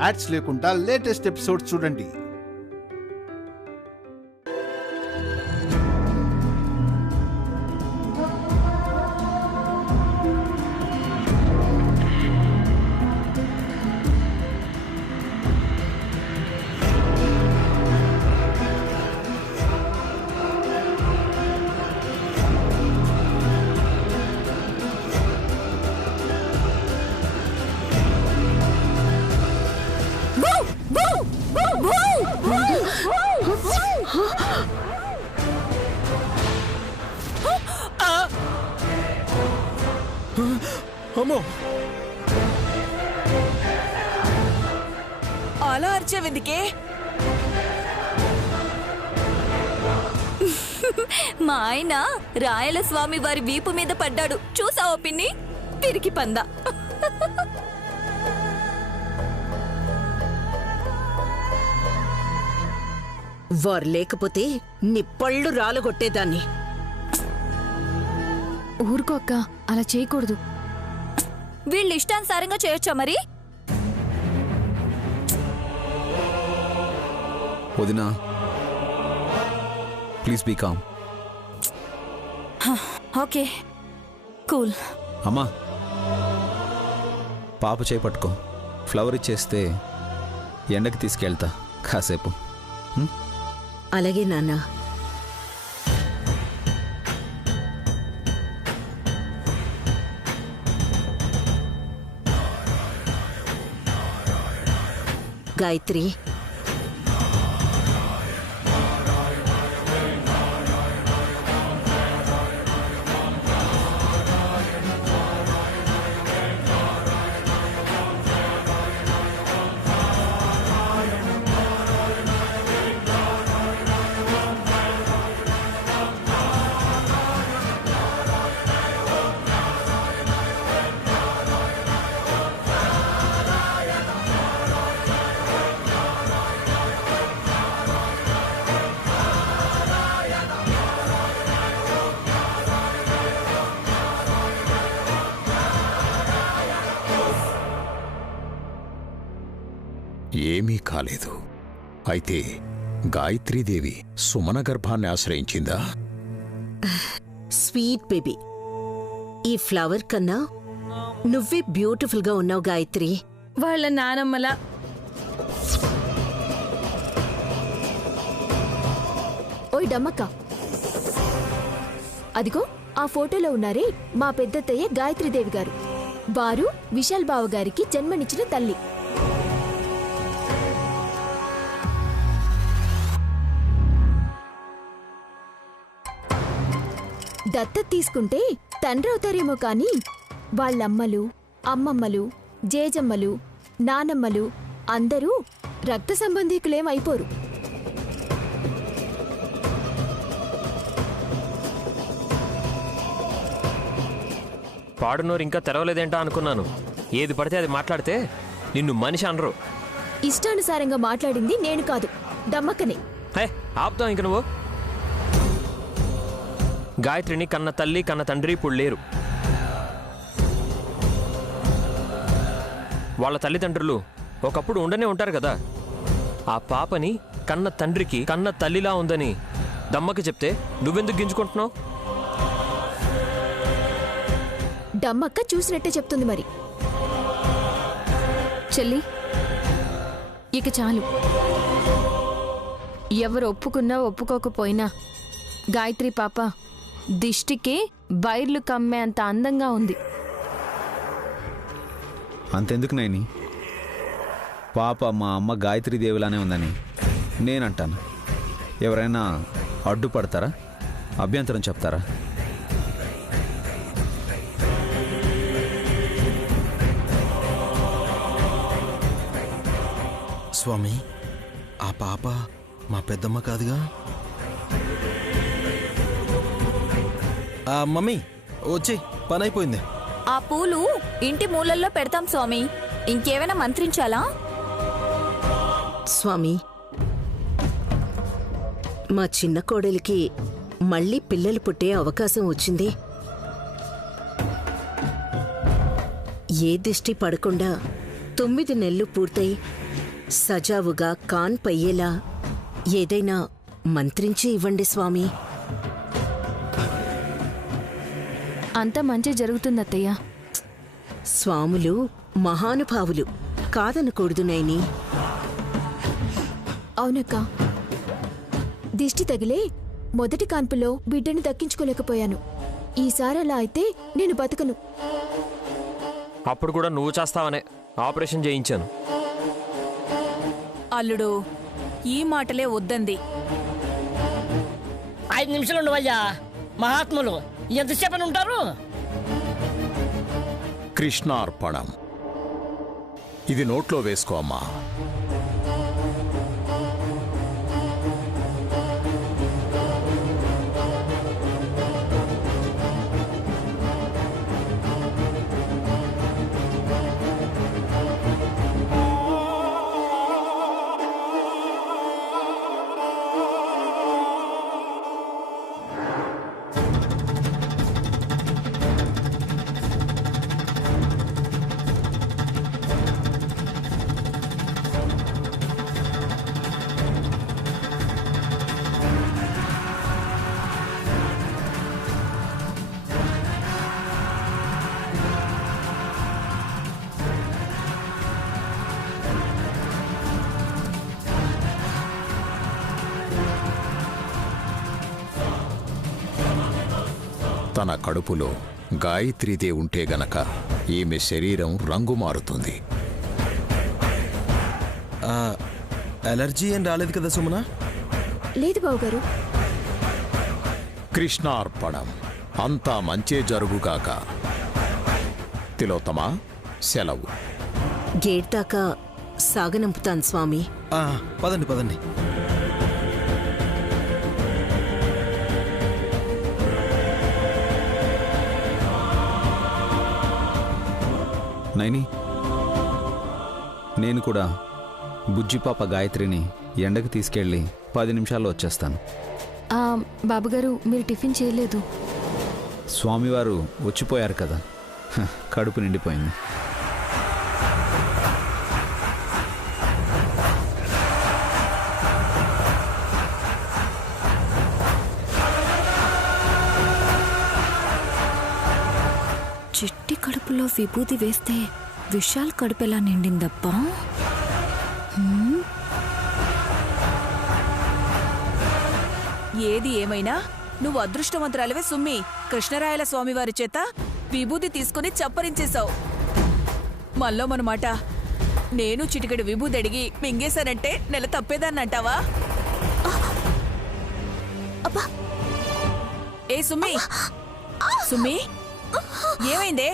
Ads లేకుండా latest episodes చూడండి. అమ్మో, అలా అరిచేవెందుకే? మా ఆయన రాయలస్వామి వారి వీపు మీద పడ్డాడు, చూసావా పిన్ని? పిరికి పంద. వారు లేకపోతే నిప్పళ్ళు రాలగొట్టేదాన్ని. ఊరుకో అక్క, అలా చేయకూడదు. వీళ్ళు ఇష్టానుసారంగా చేయొచ్చా మరి? వదినా please be calm. Okay cool. అమ్మా పాప చేపట్టుకో, ఫ్లవర్ ఇచ్చేస్తే ఎండకి తీసుకెళ్తా కాసేపు. అలాగే నాన్న. గాయత్రి, ఏమీ కాలేదు. అయితే గాయత్రీదేవి సుమన గర్భాన్ని ఆశ్రయించిందా? స్వీట్ బేబీ, ఈ ఫ్లవర్ కన్నా నువ్వే బ్యూటిఫుల్ గా ఉన్నావు గాయత్రి. వాళ్ళ నానమ్మల ఓయ్ డమ్మక్క, అదిగో ఆ ఫోటోలో ఉన్నారే మా పెద్దత్తయ్య గాయత్రీదేవి గారు. వారు విశాల్ బావ గారికి జన్మనిచ్చిన తల్లి. దత్తత తీసుకుంటే తండ్రి అవుతారేమో కానీ వాళ్ళమ్మలు, అమ్మమ్మలు, జేజమ్మలు, నానమ్మలు అందరూ రక్త సంబంధీకులేం అయిపోరు. పాడునోరు ఇంకా తెరవలేదేంటా అనుకున్నాను. ఏది పడితే అది మాట్లాడితే నిన్ను మనిషి అనరు. ఇష్టానుసారంగా మాట్లాడింది నేను కాదు, డమ్మక్కనే. హే ఆపుతావు ఇంక నువ్వు. గాయత్రిని కన్న తల్లి కన్న తండ్రి ఇప్పుడు లేరు. వాళ్ళ తల్లిదండ్రులు ఒకప్పుడు ఉండనే ఉంటారు కదా. ఆ పాపని కన్న తండ్రికి కన్న తల్లిలా ఉందని దమ్మకి చెప్తే నువ్వెందుకు గింజుకుంటున్నావు? డమ్మక్క చూసినట్టే చెప్తుంది మరి. చెల్లి, ఇక చాలు. ఎవరు ఒప్పుకున్నా ఒప్పుకోకపోయినా గాయత్రి పాప దిష్టికి బైర్లు కమ్మే అంత అందంగా ఉంది. అంతెందుకు నైని, పాప మా అమ్మ గాయత్రీదేవిలానే ఉందని నేనంటాను. ఎవరైనా అడ్డుపడతారా? అభ్యంతరం చెప్తారా? స్వామి, ఆ పాప మా పెద్దమ్మ కాదుగా? మమ్మీ వచ్చి పని అయిపోయింది. ఆ పూలు ఇంటి మూలల్లో పెడతాం స్వామి. ఇంకేమైనా మంత్రించాలా? స్వామి, మా చిన్న కోడలికి మళ్ళీ పిల్లలు పుట్టే అవకాశం వచ్చింది. ఏ దిష్టి పడకుండా 9 నెలలు పూర్తయి సజావుగా కాన్పయ్యేలా ఏదైనా మంత్రించి ఇవ్వండి స్వామి. అంతా మంచి జరుగుతుంది అత్తయ్య. స్వాములు మహానుభావులు, కాదనకూడదు నైని. అవునక్క, దిష్టి తగిలే మొదటి కాన్పులో బిడ్డను దక్కించుకోలేకపోయాను. ఈసారి అలా అయితే నేను బతకను. అప్పుడు కూడా నువ్వు చేస్తావనే ఆపరేషన్ చేయించాను. అల్లుడు ఈ మాటలే వద్దంది. 5 నిమిషాలు ఉండవయ్యా, మహాత్ములు ఎంతసేపని ఉంటారు? కృష్ణార్పణం. ఇది నోట్లో వేసుకో అమ్మా. తన కడుపులో గాయత్రీదేవి ఉంటే గనక ఈమె శరీరం రంగు మారుతుంది. అలర్జీ ఏం రాలేదు కదా సుమన? లేదు బావగారు. కృష్ణార్పణం. అంతా మంచే జరుగుగాక. తిలోత్తమా, సెలవు. గేట్ దాకా సాగనంపుతాను స్వామి. పదండి పదండి. నైని, నేను కూడా బుజ్జిపాప గాయత్రిని ఎండకు తీసుకెళ్ళి 10 నిమిషాల్లో వచ్చేస్తాను. బాబుగారు, మీరు టిఫిన్ చేయలేదు. స్వామివారు వచ్చిపోయారు కదా, కడుపు నిండిపోయింది. చిట్టి కడుపులో విభూది వేస్తే విశాల్ కడుపెలా నిండిందబ్బా. ఏది ఏమైనా నువ్వు అదృష్టవంతురాలివే సుమ్మి. కృష్ణరాయల స్వామివారి చేత విభూది తీసుకుని చప్పరించేశావు. మల్లో మనమాట నేను చిటికెడు విభూది అడిగి మింగేశానంటే నెల తప్పేదాన్నంటావా? ఏ సుమ్మి, సుమ్మి ఏమైందే?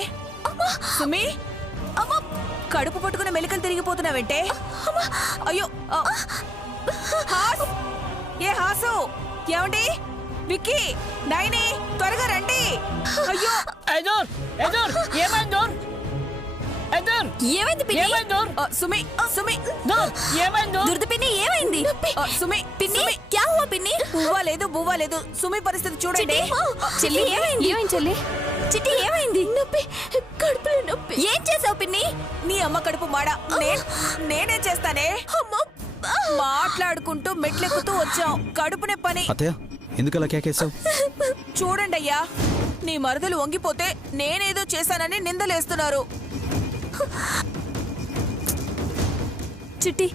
సుమ్మి, కడుపు పట్టుకుని మెలికలు తిరిగిపోతున్నావంటే? అయ్యో, ఏ హాసు, ఏమండి? విక్కీ, నైని, త్వరగా రండి. అయ్యో, ఏమైంది పిన్ని? సుమి, సుమి, దుర్ద పిన్ని, ఏమైంది? సుమి, పిన్ని, క్యా హువా పిన్ని? బువ్వా లేదు, బువ్వా లేదు. సుమి పరిస్థితి చూడండి. చెల్లి, ఏమైంది? ఏమైంది చెల్లి? చిట్టి, ఏమైంది? నొప్పి, కడుపులో నొప్పి. ఏం చేసావు పిన్ని? నీ అమ్మ కడుపు మాడ. నేనే చేస్తానే. మాట్లాడుకుంటూ మెట్లెక్కుతూ వచ్చాం. కడుపునే పని. అత్తయ్య, ఎందుకలా కేకేశావు? చూడండి అయ్యా, నీ మరదలు వంగిపోతే నేనేదో చేశానని నిందలేస్తున్నారు. చిట్టి,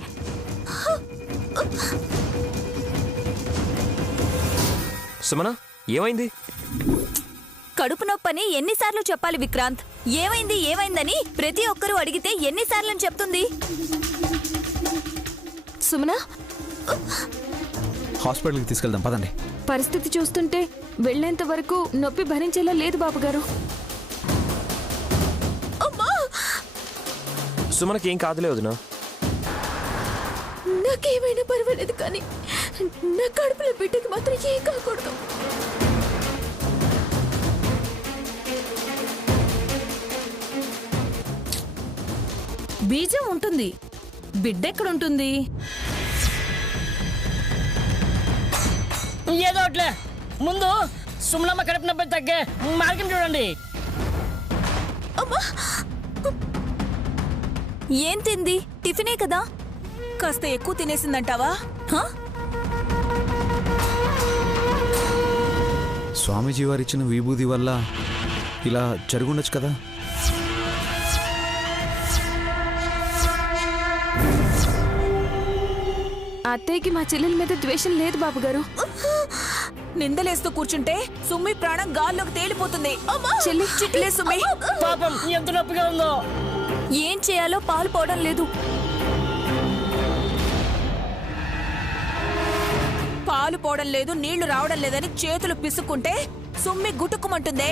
సుమన, ఏమైంది? కడుపు నొప్పని ఎన్నిసార్లు చెప్పాలి విక్రాంత్? ఏమైంది ఏమైందని ప్రతి ఒక్కరూ అడిగితే ఎన్నిసార్లు చెప్తుంది? సుమనా, హాస్పిటల్కి తీసుకెళ్దాం పదండి. పరిస్థితి చూస్తుంటే వెళ్లేంత వరకు నొప్పి భరించేలా లేదు బాబుగారు. సుమనకి ఏం కాదులే వదినా. నాకేమైనా పర్వాలేదు, కానీ నా కడుపులో బిడ్డకి మాత్రం ఏం కాకూడదు. బీజం ఉంటుంది, బిడ్డెక్కడుంటుంది? ఏదో ఒకట్లే, ముందు సుమలమ్మ కడుపు నొప్పి తగ్గే మార్గం చూడండి. ఏం తింది? టిఫినే కదా. కాస్త ఎక్కువ తినేసిందంటావా? స్వామీజీ వారు ఇచ్చిన విభూది వల్ల ఇలా జరుగుండొచ్చు కదా. అత్తయ్యకి మా చెల్లెల మీద ద్వేషం లేదు బాబుగారు. నిందలేస్తూ కూర్చుంటే సుమ్మి ప్రాణం గాల్లోకి తేలిపోతుంది. చెల్లి చిట్లే సుమ్మి. పాపం ఎంత నొప్పిగా ఉందో. ఏం చేయాలో పాలు పోవడం లేదు. పాలు పోవడం లేదు, నీళ్లు రావడం లేదని చేతులు పిసుక్కుంటే సుమ్మి గుటుక్కుమంటుందే.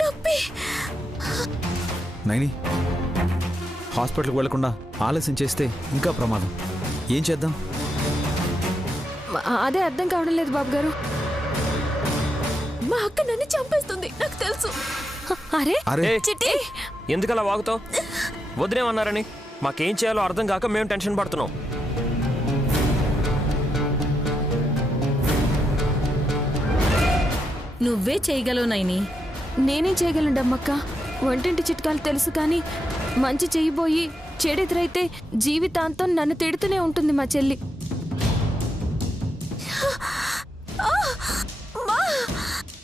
నొప్పి. నైని, హాస్పిటల్కి వెళ్లకుండా ఆలస్యం చేస్తే ఇంకా ప్రమాదం. ఏం చేద్దాం? అదే అర్థం కావడం లేదు బాబుగారు. మా అక్క నన్ను చంపేస్తుంది, నాకు తెలుసు. అరే అరే చిట్టి, ఎందుకలా వాగుతావు? వదిలేమన్నారని మాకేం చేయాలో అర్థం కాక మేము టెన్షన్ పడుతున్నాం. నువ్వే చేయగలవు నైని. నేనేం చేయగలను అమ్మక్క. వంటింటి చిట్కాలు తెలుసు కానీ మంచి చెయ్యిపోయి చెడెదురైతే జీవితాంతం నన్ను తిడుతూనే ఉంటుంది మా చెల్లి.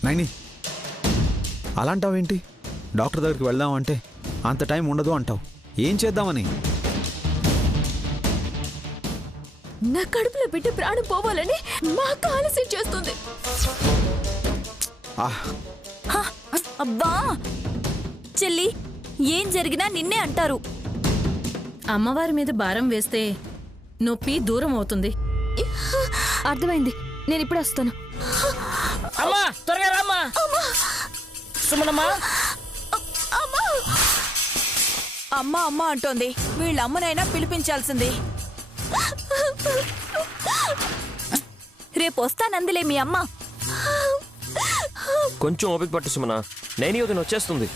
నైని, అలాంటావేంటి? డాక్టర్ దగ్గరికి వెళ్దాం అంటే అంత టైం ఉండదు అంటావు. ఏం చేద్దామని? నా కడుపులో బిడ్డ ప్రాణం పోవాలని మా అక్క ఆలస్యం చేస్తుంది. అబ్బా చెల్లి, ఏం జరిగినా నిన్నే అంటారు. అమ్మవారి మీద భారం వేస్తే నొప్పి దూరం అవుతుంది. అర్థమైంది, నేను ఇప్పుడు వస్తాను. అమ్మా త్వరగా రామ్మా. సుమనమ్మా. అమ్మ అమ్మ అంటోంది. వీళ్ళ అమ్మనైనా పిలిపించాల్సింది. రేపు వస్తానందిలే మీ అమ్మ. కొంచెం ఓపిక పట్టు సుమన, నైని వదిన వచ్చేస్తుంది.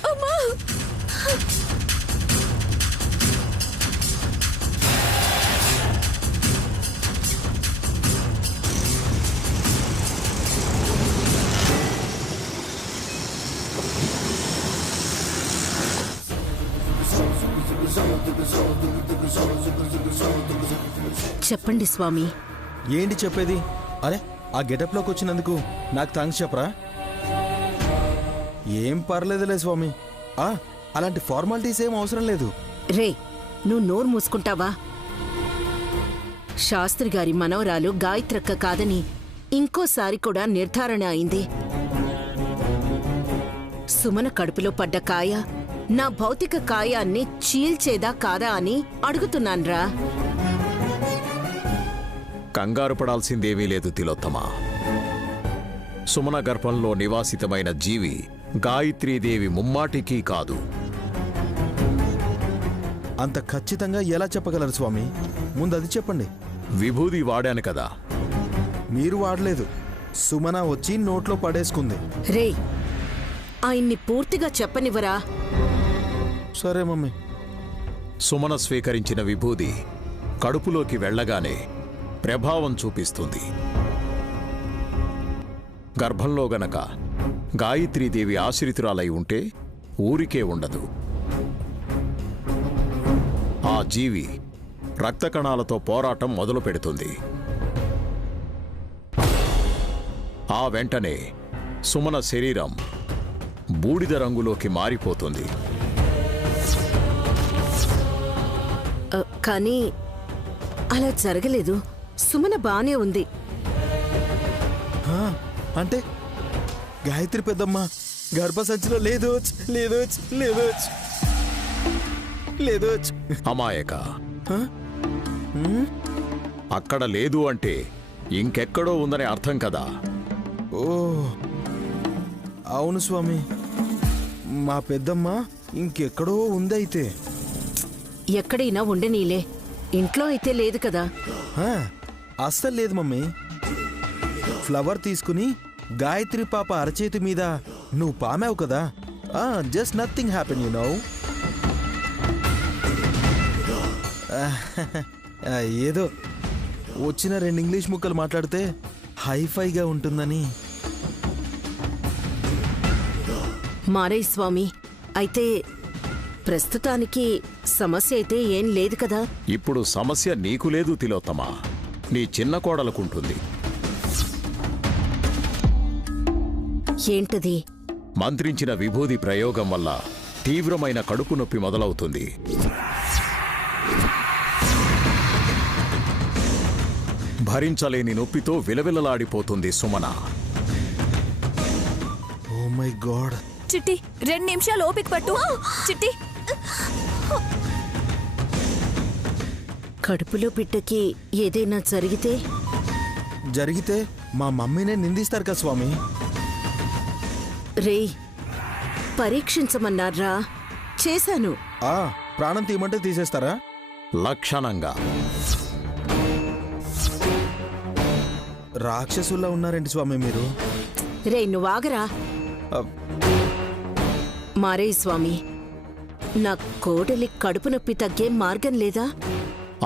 చెప్పండి స్వామి. ఏంటి చెప్పేది? అరే, ఆ గెటప్లోకి వచ్చినందుకు నాకు థ్యాంక్స్ చెప్పరా? ఏం పర్లేదులే స్వామి. అలాంటి ఫార్మాలిటీస్ ఏం అవసరం లేదు. రే, నువ్వు నోరు మూసుకుంటావా? శాస్త్రి గారి మనవరాలు గాయత్రక్క కాదని ఇంకోసారి కూడా నిర్ధారణ అయింది. సుమన కడుపులో పడ్డ కాయ నా భౌతిక కాయాన్ని చీల్చేదా కాదా అని అడుగుతున్నాన్రా. కంగారు పడాల్సిందేమీ లేదు తిలోత్తమా. సుమన గర్భంలో నివాసితమైన జీవి గాయత్రీదేవి ముమ్మాటికి కాదు. అంత ఖచ్చితంగా ఎలా చెప్పగలరు స్వామి? ముందు అది చెప్పండి. విభూది వాడాను కదా. మీరు వాడలేదు, సుమన వచ్చి నోట్లో పడేసుకుంది. రే, ఆయన్ని పూర్తిగా చెప్పనివ్వరా? సరే మమ్మీ. సుమన స్వీకరించిన విభూది కడుపులోకి వెళ్ళగానే ప్రభావం చూపిస్తుంది. గర్భంలో గనక గాయత్రీదేవి ఆశ్రితురాలై ఉంటే ఊరికే ఉండదు. ఆ జీవి రక్త కణాలతో పోరాటం మొదలు పెడుతుంది. ఆ వెంటనే సుమన శరీరం బూడిద రంగులోకి మారిపోతుంది. కానీ అలా జరగలేదు. సుమన బానే ఉంది. అంటే గాయత్రి పెద్దమ్మ గర్భసంచిలో లేదు. అమాయక, అక్కడ లేదు అంటే ఇంకెక్కడో ఉందని అర్థం కదా. ఓ అవును స్వామి, మా పెద్దమ్మ ఇంకెక్కడో ఉందైతే. ఎక్కడైనా ఉండనీలే, ఇంట్లో అయితే లేదు కదా. అస్సలు లేదు మమ్మీ. ఫ్లవర్ తీసుకుని గాయత్రి పాప అరచేతి మీద నువ్వు పామావు కదా. Just nothing happen you know. ఏదో వచ్చిన 2 ఇంగ్లీష్ ముక్కలు మాట్లాడితే హైఫైగా ఉంటుందని. మారయ్య స్వామి, అయితే ప్రస్తుతానికి సమస్య అయితే ఏం లేదు కదా? ఇప్పుడు సమస్య నీకు లేదు తిలోత్తమా, నీ చిన్న కోడలుకుంటుంది. ఏంటది? మంత్రించిన విభూది ప్రయోగం వల్ల తీవ్రమైన కడుపు నొప్పి మొదలవుతుంది. భరించలేని నొప్పితో విలవిలలాడిపోతుంది Sumana. Oh my god. Chitti 2 నిమిషాలు ఓపిక పట్టు. చిట్టి, కడుపులో బిడ్డకి ఏదైనా జరిగితే మా మమ్మీనే నిందిస్తారు కదా స్వామి. రేయ్, పరీక్షించమన్నారా? చేశాను. ప్రాణం తీయమంటే తీసేస్తారా? లక్షణంగా. రాక్షసుల్లా ఉన్నారేంటి స్వామి మీరు? రేయ్, నువ్వాగరా. మారయ్య స్వామి, నా కోడలి కడుపు నొప్పి తగ్గే మార్గం లేదా?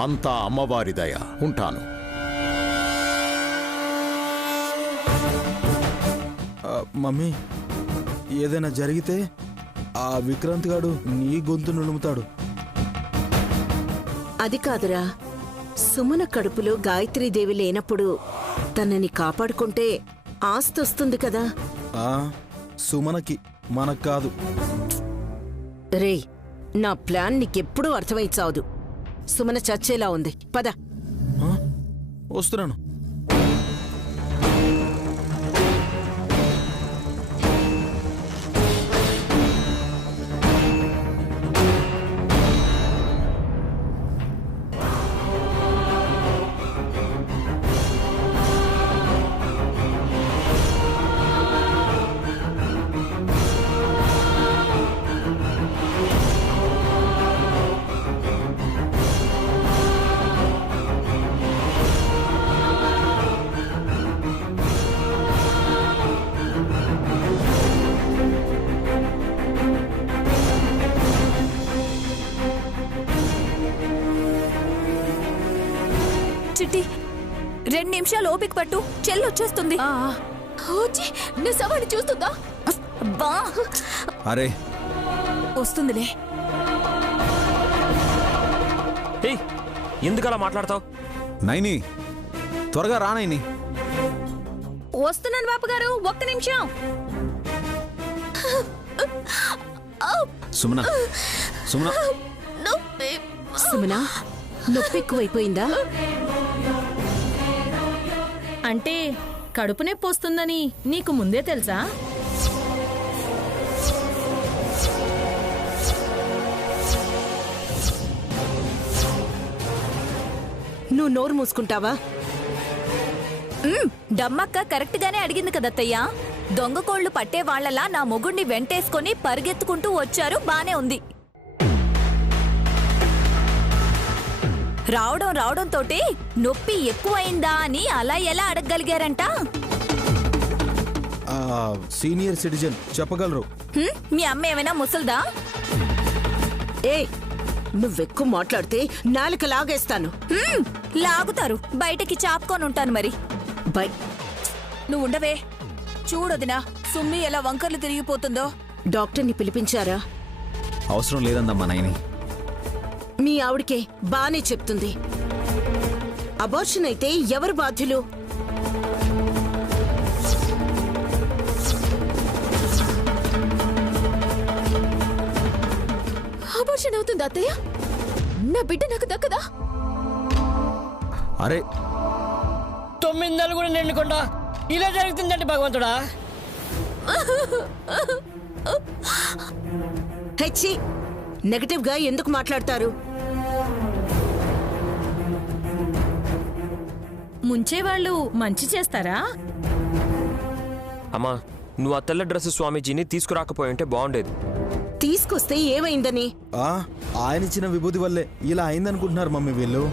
అంతా అమ్మవారి దయ. ఉంటాను. మమ్మీ, ఏదైనా జరిగితే ఆ విక్రాంత్ గాడు నీ గొంతు నులుముతాడు. అది కాదురా, సుమన కడుపులో గాయత్రీదేవి లేనప్పుడు తనని కాపాడుకుంటే ఆస్తి వస్తుంది కదా. సుమనకి, మనకు కాదు. రేయ్, నా ప్లాన్ నీకెప్పుడూ అర్థమై చావదు. సుమన చచ్చేలా ఉంది, పద. వస్తున్నాను. చిట్టి 2 నిమిషాలు ఓపిక పట్టు. చెల్లొచ్చేస్తుంది. నా సవాణి చూస్తుందా? బా, అరే వస్తుందిలే. ఎందుకలా మాట్లాడతావు? నైని, త్వరగా రా నైని. వస్తున్నాను బాపు గారు, 1 నిమిషం. సుమన, సుమన. సుమన, నొప్పి ఎక్కువైపోయిందా? అంటే కడుపు నొప్పి వస్తుందని నీకు ముందే తెలుసా? నువ్వు నోరు మూసుకుంటావా? డమ్మక్క కరెక్ట్ గానే అడిగింది కదత్తయ్యా. దొంగ కోళ్లు పట్టే వాళ్లలా నా మొగుణ్ణి వెంటేసుకుని పరిగెత్తుకుంటూ వచ్చారు, బానే ఉంది. రావడంతోటి నొప్పి ఎక్కువైందా అని అలా ఎలా అడగగలిగారంట? సీనియర్ సిటిజన్ చెప్పగలరు. మీ అమ్మ ఏమైనా ముసల్దా? ఏ, నువ్వెక్కువ మాట్లాడితే నాలుక లాగేస్తాను. లాగుతారు, బయటకి చాపుకొని ఉంటాను మరి. నువ్వు ఉండవే. చూడొదినా, సుమ్మి ఎలా వంకర్లు తిరిగిపోతుందో. డాక్టర్ని పిలిపించారా? అవసరం లేదందమ్మా నైని. మీ ఆవిడకే బానే చెప్తుంది. అబార్షన్ అయితే ఎవరు బాధ్యులు? అబార్షన్ అవుతుంది అత్తయ్య? నా బిడ్డ నాకు దక్కదా? అరే 9 నెలలు కూడా నిండుకుండా ఇలా జరుగుతుందంటే భగవంతుడా. హెచ్చి, నెగటివ్ గా ఎందుకు మాట్లాడతారు? ముంచేవాళ్ళు మంచి చేస్తారా? అమ్మా, నువ్వు ఆ తెల్ల డ్రెస్ స్వామీజీని తీసుకురాకపోయింటే బాగుండేది. తీసుకొస్తే ఏమైందని? ఆయన ఇచ్చిన విభూతి వల్లే ఇలా అయిందనుకుంటున్నారు మమ్మీ వీళ్ళు.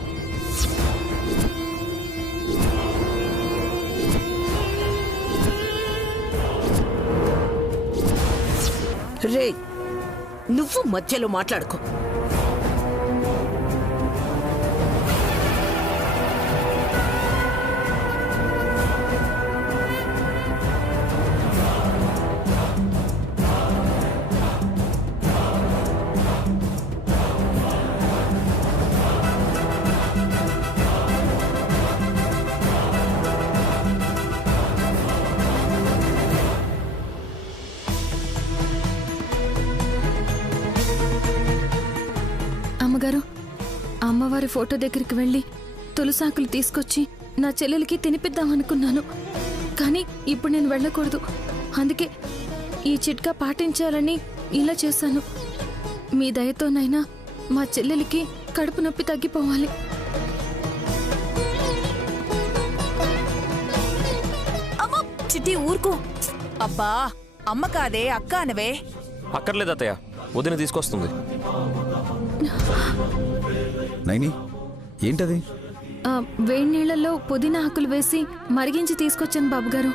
రే, నువ్వు మధ్యలో మాట్లాడుకో. అమ్మగారు అమ్మవారి ఫోటో దగ్గరికి వెళ్ళి తులసాకులు తీసుకొచ్చి నా చెల్లెలకి తినిపిద్దామనుకున్నాను. కానీ ఇప్పుడు నేను వెళ్ళకూడదు. అందుకే ఈ చిట్కా పాటించాలని ఇలా చేశాను. మీ దయతోనైనా మా చెల్లెలికి కడుపు నొప్పి తగ్గిపోవాలి. చిట్టి ఊరుకో. అబ్బా అమ్మ కాదే అక్క అనవే. అక్కర్లేదు అత్తయ్య, వదిన తీసుకొస్తుంది. నైని ఏంటది? వేడి నీళ్లలో పుదీనా ఆకులు వేసి మరిగించి తీసుకొచ్చాను బాబుగారు.